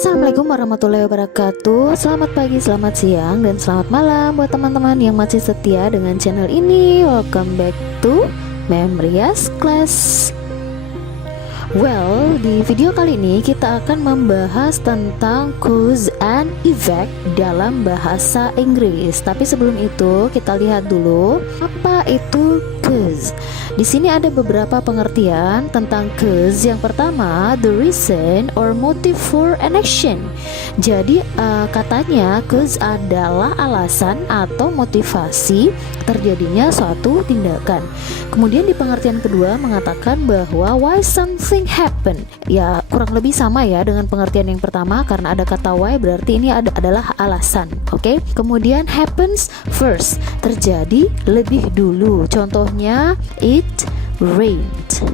Assalamualaikum warahmatullahi wabarakatuh. Selamat pagi, selamat siang, dan selamat malam buat teman-teman yang masih setia dengan channel ini. Welcome back to Memrias Class. Well, di video kali ini kita akan membahas tentang cause and effect dalam bahasa Inggris. Tapi sebelum itu kita lihat dulu apa itu cause. Di sini ada beberapa pengertian tentang cause. Yang pertama, the reason or motive for an action. Jadi katanya cause adalah alasan atau motivasi terjadinya suatu tindakan. Kemudian di pengertian kedua mengatakan bahwa why something happen. Ya kurang lebih sama ya dengan pengertian yang pertama, karena ada kata why berarti ini adalah alasan. Oke. Kemudian happens first, terjadi lebih dulu. Contohnya it rained.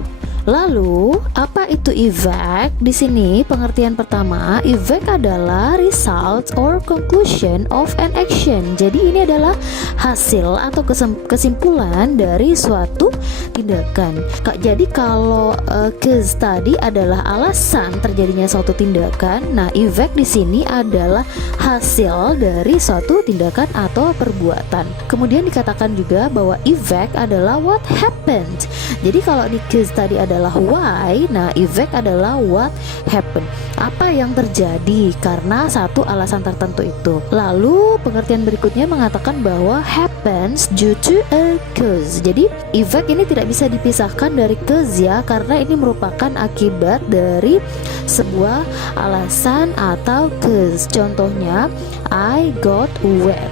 Lalu, apa itu effect? Di sini pengertian pertama, effect adalah result or conclusion of an action. Jadi ini adalah hasil atau kesimpulan dari suatu tindakan. Jadi kalau cause tadi adalah alasan terjadinya suatu tindakan, nah effect di sini adalah hasil dari suatu tindakan atau perbuatan. Kemudian dikatakan juga bahwa effect adalah what happened. Jadi kalau di cause tadi adalah why, nah effect adalah what happened, apa yang terjadi karena satu alasan tertentu itu. Lalu pengertian berikutnya mengatakan bahwa happens due to a cause. Jadi effect ini tidak bisa dipisahkan dari cause ya, karena ini merupakan akibat dari sebuah alasan atau cause. Contohnya I got wet.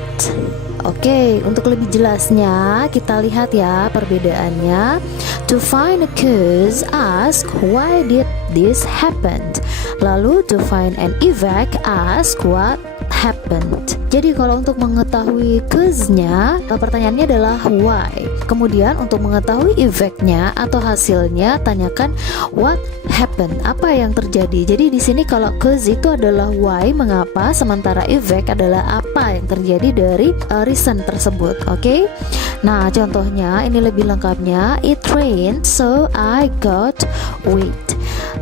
Oke, untuk lebih jelasnya kita lihat ya perbedaannya. To find a cause, ask why did this happen. Lalu to find an effect, ask what happened. Jadi kalau untuk mengetahui cause-nya, pertanyaannya adalah why. Kemudian untuk mengetahui effect-nya atau hasilnya, tanyakan what happened, apa yang terjadi. Jadi di sini kalau cause itu adalah why, mengapa, sementara effect adalah apa yang terjadi dari reason tersebut. Oke. Nah, contohnya ini lebih lengkapnya. It rained so I got wet.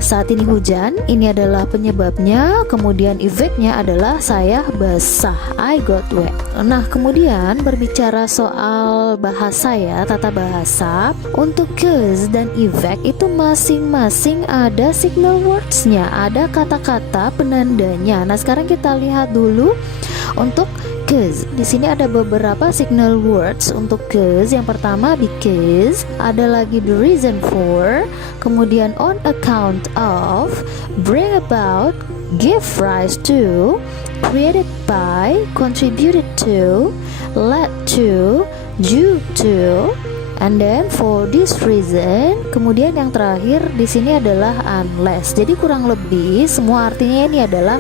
Saat ini hujan, ini adalah penyebabnya. Kemudian effect-nya adalah saya basah, I got wet. Nah, kemudian berbicara soal bahasa ya, tata bahasa. Untuk cause dan effect itu masing-masing ada signal words-nya, ada kata-kata penandanya. Nah, sekarang kita lihat dulu untuk cause. Di sini ada beberapa signal words untuk cause. Yang pertama because, ada lagi the reason for, kemudian on account of, bring about, give rise to, created by, contributed to, led to, due to, and then for this reason. Kemudian yang terakhir di sini adalah unless. Jadi kurang lebih semua artinya ini adalah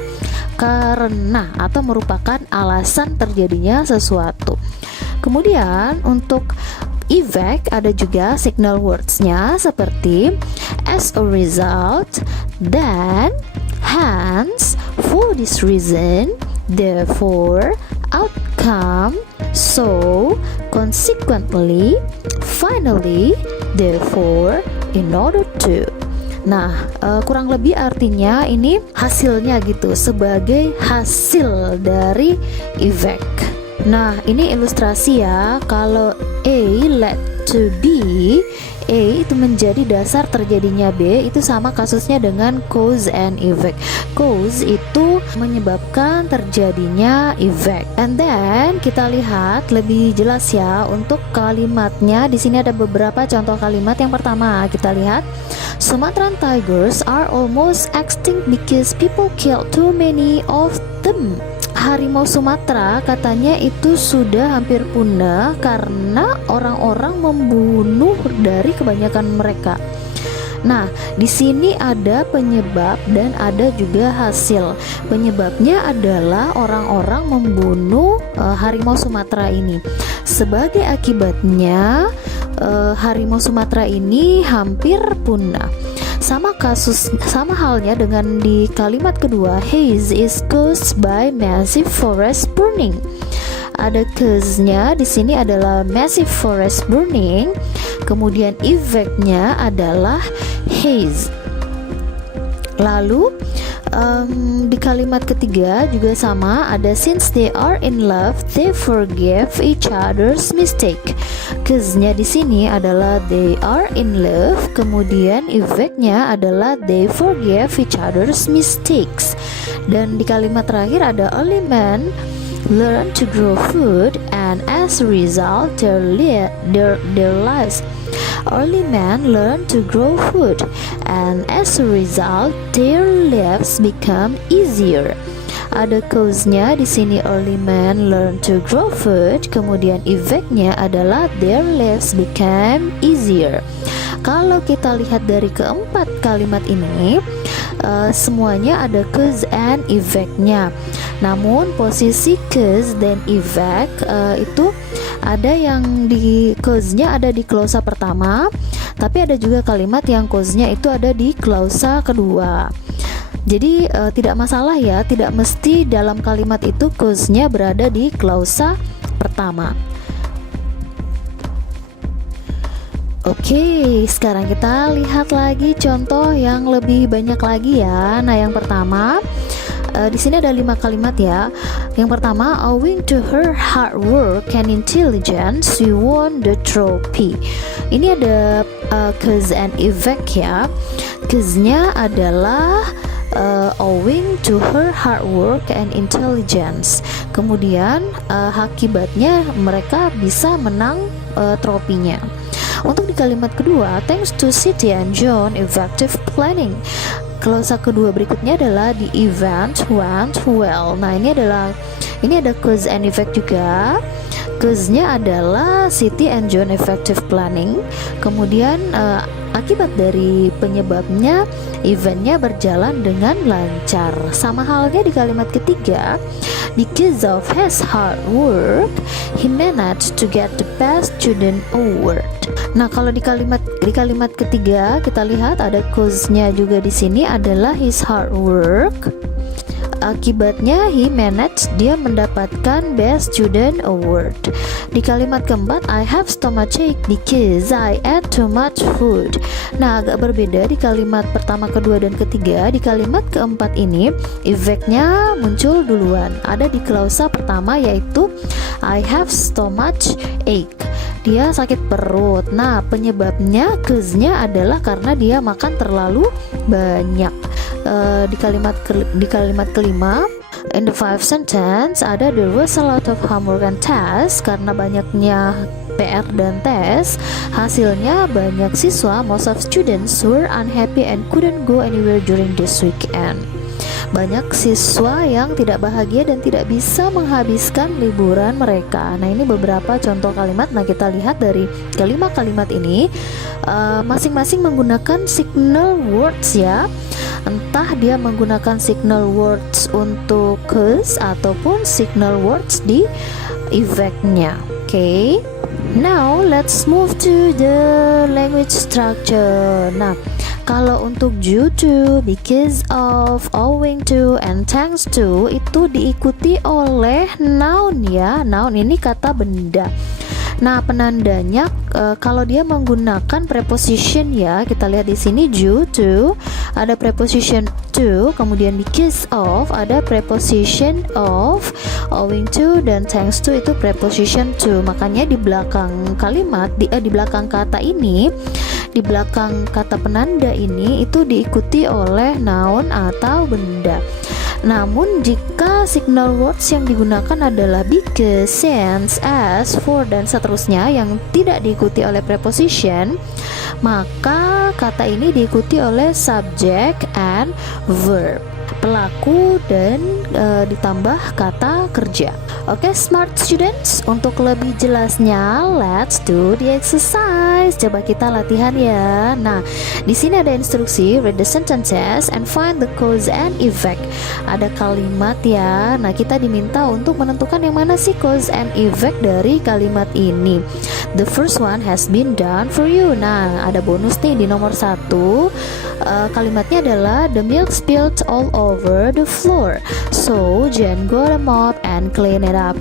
karena atau merupakan alasan terjadinya sesuatu. Kemudian untuk effect ada juga signal words-nya seperti as a result, then, hence, for this reason, therefore, outcome, so, consequently, finally, therefore, in order to. Nah, kurang lebih artinya ini hasilnya gitu, sebagai hasil dari effect. Nah, ini ilustrasi ya. Kalau A led to B, A itu menjadi dasar terjadinya B, itu sama kasusnya dengan cause and effect. Cause itu menyebabkan terjadinya effect. And then kita lihat lebih jelas ya untuk kalimatnya. Di sini ada beberapa contoh kalimat. Yang pertama kita lihat, Sumatran tigers are almost extinct because people kill too many of them. Harimau Sumatera katanya itu sudah hampir punah karena orang-orang membunuh dari kebanyakan mereka. Nah, di sini ada penyebab dan ada juga hasil. Penyebabnya adalah orang-orang membunuh harimau Sumatera ini. Sebagai akibatnya harimau Sumatera ini hampir punah. Sama halnya dengan di kalimat kedua, haze is caused by massive forest burning. Ada cause-nya di sini adalah massive forest burning, kemudian effect-nya adalah haze. Lalu Di kalimat ketiga juga sama, ada since they are in love, they forgive each other's mistake. Cause-nya di sini adalah they are in love, kemudian effect-nya adalah they forgive each other's mistakes. Dan di kalimat terakhir ada early men learn to grow food, and as a result their lives. Early men learn to grow food, and as a result their lives become easier. Ada cause-nya di sini, early men learn to grow food, kemudian effect-nya adalah their lives become easier. Kalau kita lihat dari keempat kalimat ini, semuanya ada cause and effect-nya. Namun posisi cause dan effect itu ada yang di cause-nya ada di klausa pertama, tapi ada juga kalimat yang cause-nya itu ada di klausa kedua. Jadi tidak masalah ya, tidak mesti dalam kalimat itu cause-nya berada di klausa pertama. Oke, sekarang kita lihat lagi contoh yang lebih banyak lagi ya. Nah, yang pertama, di sini ada 5 kalimat ya. Yang pertama, owing to her hard work and intelligence, she won the trophy. Ini ada cause and effect ya. Cause-nya adalah owing to her hard work and intelligence. Kemudian akibatnya mereka bisa menang tropinya. Untuk di kalimat kedua, thanks to Siti and John effective planning. Klausa kedua berikutnya adalah the event went well. Nah, ini ada cause and effect juga. Cause-nya adalah Siti and John effective planning. Kemudian akibat dari penyebabnya, eventnya berjalan dengan lancar. Sama halnya di kalimat ketiga, because of his hard work, he managed to get the best student award. Nah, kalau di kalimat ketiga kita lihat ada cause-nya juga di sini adalah his hard work. Akibatnya he managed, dia mendapatkan best student award. Di kalimat keempat, I have stomachache because I ate too much food. Nah, agak berbeda di kalimat pertama, kedua, dan ketiga. Di kalimat keempat ini efeknya muncul duluan. Ada di klausa pertama yaitu I have stomachache, dia sakit perut. Nah, penyebabnya cause-nya adalah karena dia makan terlalu banyak. Di kalimat kelima, in the 5 sentence ada there was a lot of homework and tests. Karena banyaknya PR dan tes, hasilnya banyak siswa, most of students were unhappy and couldn't go anywhere during this weekend. Banyak siswa yang tidak bahagia dan tidak bisa menghabiskan liburan mereka. Nah, ini beberapa contoh kalimat. Nah, kita lihat dari kelima kalimat ini masing-masing menggunakan signal words ya. Entah dia menggunakan signal words untuk cause ataupun signal words di effect-nya. Okay. Now let's move to the language structure. Nah, kalau untuk due to, because of, owing to, and thanks to itu diikuti oleh noun ya. Noun ini kata benda. Nah, penandanya kalau dia menggunakan preposition ya, kita lihat di sini due to ada preposition to, kemudian because of ada preposition of, owing to dan thanks to itu preposition to. Makanya di belakang kalimat di belakang kata ini, di belakang kata penanda ini itu diikuti oleh noun atau benda. Namun jika signal words yang digunakan adalah because, since, as, for, dan seterusnya yang tidak diikuti oleh preposition, maka kata ini diikuti oleh subject and verb, pelaku dan ditambah kata kerja. Oke, smart students, untuk lebih jelasnya let's do the exercise. Coba kita latihan ya. Nah, di sini ada instruksi, read the sentences and find the cause and effect. Ada kalimat ya. Nah, kita diminta untuk menentukan yang mana sih cause and effect dari kalimat ini. The first one has been done for you. Nah, ada bonus nih di nomor 1. Kalimatnya adalah the milk spilled all over the floor, so Jen got a mop and clean it up.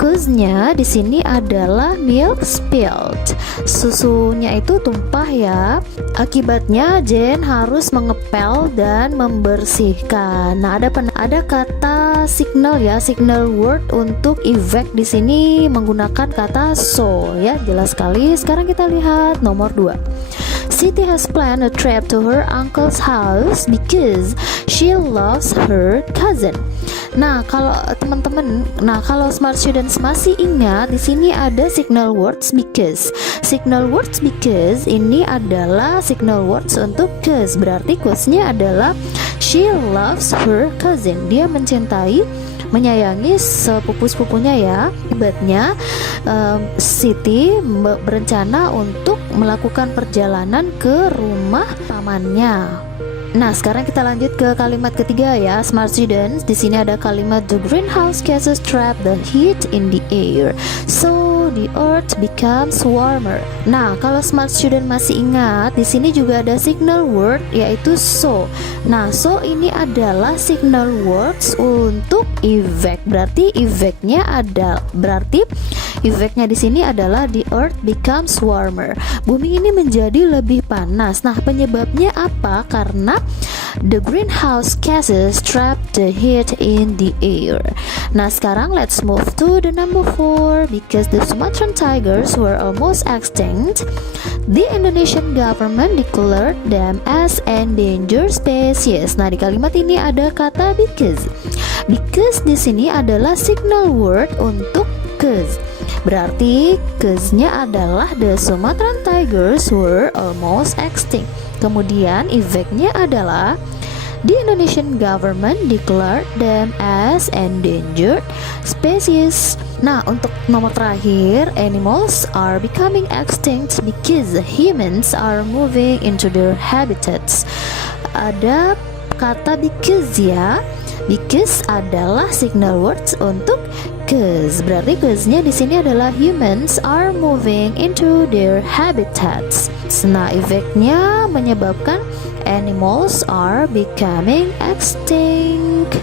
Cause-nya di sini adalah milk spilled. Susunya itu tumpah ya. Akibatnya Jane harus mengepel dan membersihkan. Nah, ada kata signal ya, signal word untuk evac di sini menggunakan kata so ya, jelas sekali. Sekarang kita lihat nomor 2. Siti has planned a trip to her uncle's house because she loves her cousin. Nah, kalau teman-teman, kalau smart students masih ingat, di sini ada signal words because. Signal words because ini adalah signal words untuk cause. Berarti cause-nya adalah she loves her cousin. Dia mencintai, menyayangi sepupu-sepupunya ya. Akibatnya Siti berencana untuk melakukan perjalanan ke rumah pamannya. Nah, sekarang kita lanjut ke kalimat ketiga ya, smart students. Di sini ada kalimat the greenhouse gases trap the heat in the air, so the earth becomes warmer. Nah, kalau smart student masih ingat, di sini juga ada signal word yaitu so. Nah, so ini adalah signal words untuk evac. Berarti evacnya di sini adalah the earth becomes warmer. Bumi ini menjadi lebih panas. Nah, penyebabnya apa? Karena the greenhouse gases trap the heat in the air. Nah, sekarang let's move to the number 4. Because the Sumatran tigers were almost extinct, the Indonesian government declared them as endangered species. Nah, di kalimat ini ada kata because. Because di sini adalah signal word untuk cause. Berarti cause-nya adalah the Sumatran tigers were almost extinct. Kemudian evacnya adalah the Indonesian government declared them as endangered species. Nah, untuk nomor terakhir, animals are becoming extinct because humans are moving into their habitats. Ada kata because ya. Because adalah signal words untuk cause. Berarti cause-nya di sini adalah humans are moving into their habitats. Nah, efeknya menyebabkan animals are becoming extinct.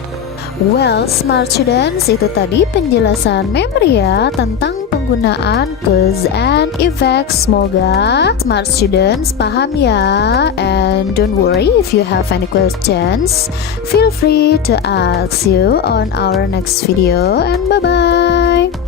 Well, smart students, itu tadi penjelasan memory ya tentang penggunaan cause and effect. Semoga smart students paham ya. And don't worry, if you have any questions, feel free to ask you on our next video. And bye bye.